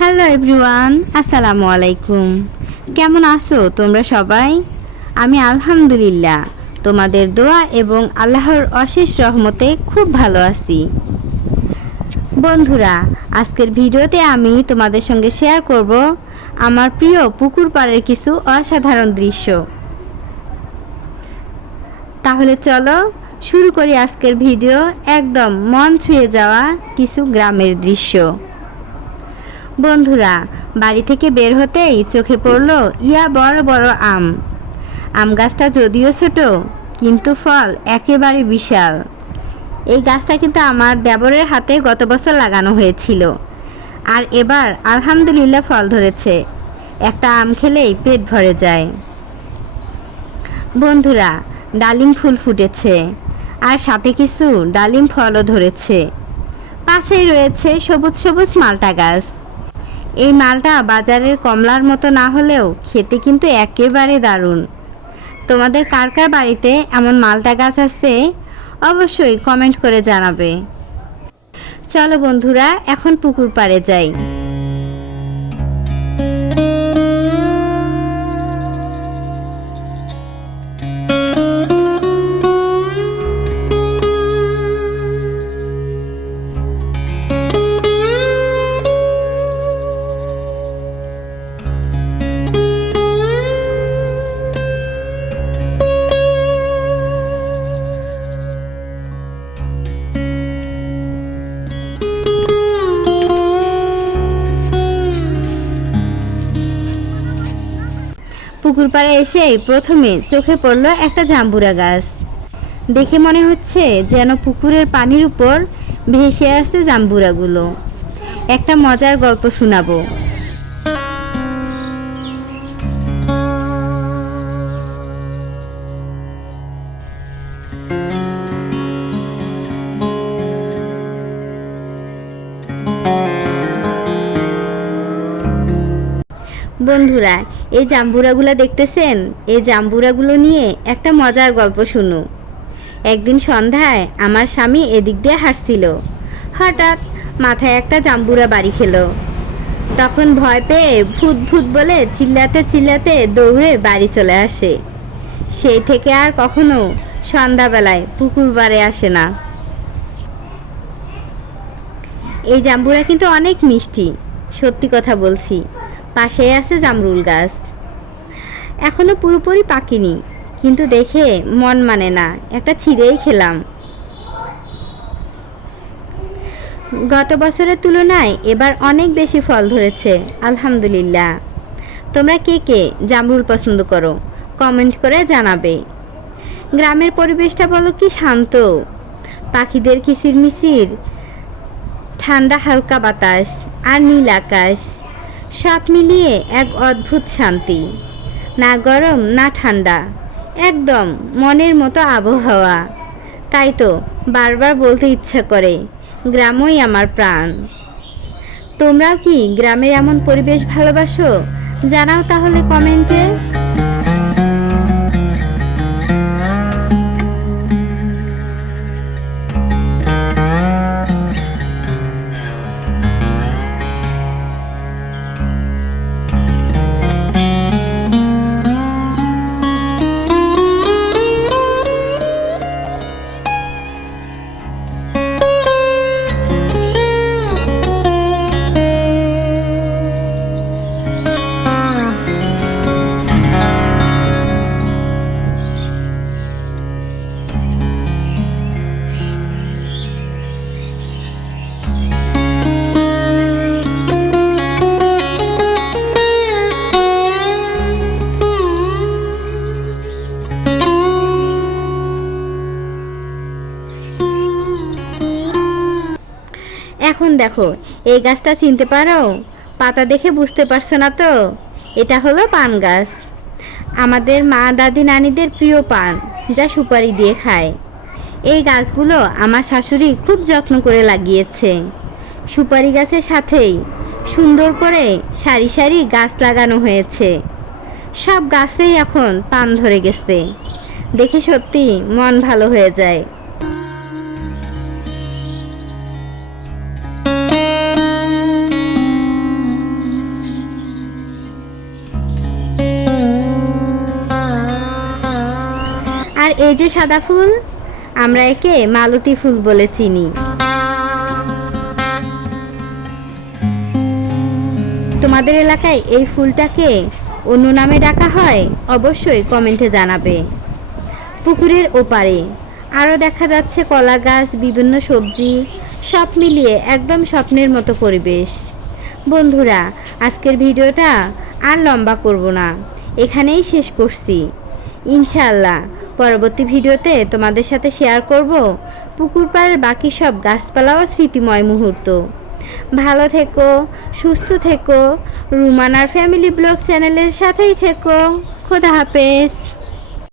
Hello everyone আসসালামু আলাইকুম কেমন আছো তোমরা সবাই? আমি আলহামদুলিল্লাহ। তোমাদের দোয়া এবং আল্লাহর অশেষ রহমতে খুব ভালো আছি। বন্ধুরা, আজকের ভিডিওতে আমি তোমাদের সঙ্গে শেয়ার করব আমার প্রিয় পুকুর পাড়ের কিছু অসাধারণ দৃশ্য। তাহলে চলো শুরু করি আজকের ভিডিও। একদম মন ছুঁয়ে যাওয়া কিছু গ্রামের দৃশ্য। বন্ধুরা, বাড়ি থেকে বের হতেই চোখে পড়ল ইয়া বড় বড় আম। আম গাছটা যদিও ছোট, কিন্তু ফল একেবারে বিশাল। এই গাছটা কিন্তু আমার দেবরের হাতে গত বছর লাগানো হয়েছিল। আর এবার আলহামদুলিল্লাহ ফল ধরেছে। একটা আম খেলেই পেট ভরে যায়। বন্ধুরা, ডালিম ফুল ফুটেছে। আর সাথে কিছু ডালিম ফলও ধরেছে। পাশেই রয়েছে সবুজ সবুজ মালটা গাছ। এই মালটা বাজারের কমলার মতো না হলেও খেতে কিন্তু একেবারে দারুণ। তোমাদের কার কার বাড়িতে এমন মালটা গাছ আছে? অবশ্যই কমেন্ট করে জানাবে। চলো বন্ধুরা, এখন পুকুর পাড়ে যাই। পুকুর পাড়ে এসে প্রথমে চোখে পড়ল একটা জাম্বুরা গাছ। দেখে মনে হচ্ছে যেন পুকুরের পানির উপর ভেসে আসছে জাম্বুরাগুলো। একটা মজার গল্প শোনাবো। বন্ধুরা, এই জাম্বুরাগুলো দেখতেছেন? এই জাম্বুরাগুলো নিয়ে একটা মজার গল্প শুনো একদিন সন্ধ্যায় আমার স্বামী এদিক দিয়ে হাসছিল হঠাৎ মাথায় একটা জাম্বুরা বাড়ি খেলো। তখন ভয় পেয়ে ভূত ভূত বলে চিল্লাতে চিল্লাতে দৌড়ে বাড়ি চলে আসে। সেই থেকে আর কখনো সন্ধ্যাবেলায় পুকুর বাড়ে আসে না। এই জাম্বুরা কিন্তু অনেক মিষ্টি, সত্যি কথা বলছি। পাশেই আছে জামরুল গাছ। এখনও পুরোপুরি পাকিনি, কিন্তু দেখে মন মানে না, একটা ছিঁড়েই খেলাম। গত বছরের তুলনায় এবার অনেক বেশি ফল ধরেছে, আলহামদুলিল্লাহ। তোমরা কে কে জামরুল পছন্দ করো, কমেন্ট করে জানাবে। গ্রামের পরিবেশটা বলো কি শান্ত? পাখিদের কিচিরমিচির, ঠান্ডা হালকা বাতাস, আর নীল আকাশ। সব মিলিয়ে এক অদ্ভুত শান্তি। না গরম, না ঠান্ডা, একদম মনের মতো আবহাওয়া। তাই তো বারবার বলতে ইচ্ছা করে, গ্রামই আমার প্রাণ। তোমরাও কি গ্রামের এমন পরিবেশ ভালোবাসো? জানাও তাহলে কমেন্টে। এখন দেখো, এই গাছটা চিনতে পারো? পাতা দেখে বুঝতে পারছ না তো? এটা হলো পান গাছ। আমাদের মা, দাদি, নানিদের প্রিয় পান, যা সুপারি দিয়ে খায়। এই গাছগুলো আমার শাশুড়ি খুব যত্ন করে লাগিয়েছে। সুপারি গাছের সাথেই সুন্দর করে সারি সারি গাছ লাগানো হয়েছে। সব গাছেই এখন পান ধরে গেছে। দেখে সত্যি মন ভালো হয়ে যায়। এই যে সাদা ফুল, আমরা একে মালতী ফুল বলে চিনি। তোমাদের এলাকায় এই ফুলটাকে অন্য নামে ডাকা হয়, অবশ্যই কমেন্টে জানাবে। পুকুরের ওপারে আরও দেখা যাচ্ছে কলা গাছ, বিভিন্ন সবজি, সব মিলিয়ে একদম স্বপ্নের মতো পরিবেশ। বন্ধুরা, আজকের ভিডিওটা আর লম্বা করব না। এখানেই শেষ করছি। ইনশাআল্লাহ। পরবর্তী ভিডিওতে তোমাদের সাথে শেয়ার করব পুকুর পাড়ের বাকি সব গাছপালাও স্মৃতিময় মুহূর্ত। ভালো থেকো, সুস্থ থেকো। রুমানার ফ্যামিলি ব্লগ চ্যানেলের সাথেই থেকো। খোদা হাফেজ।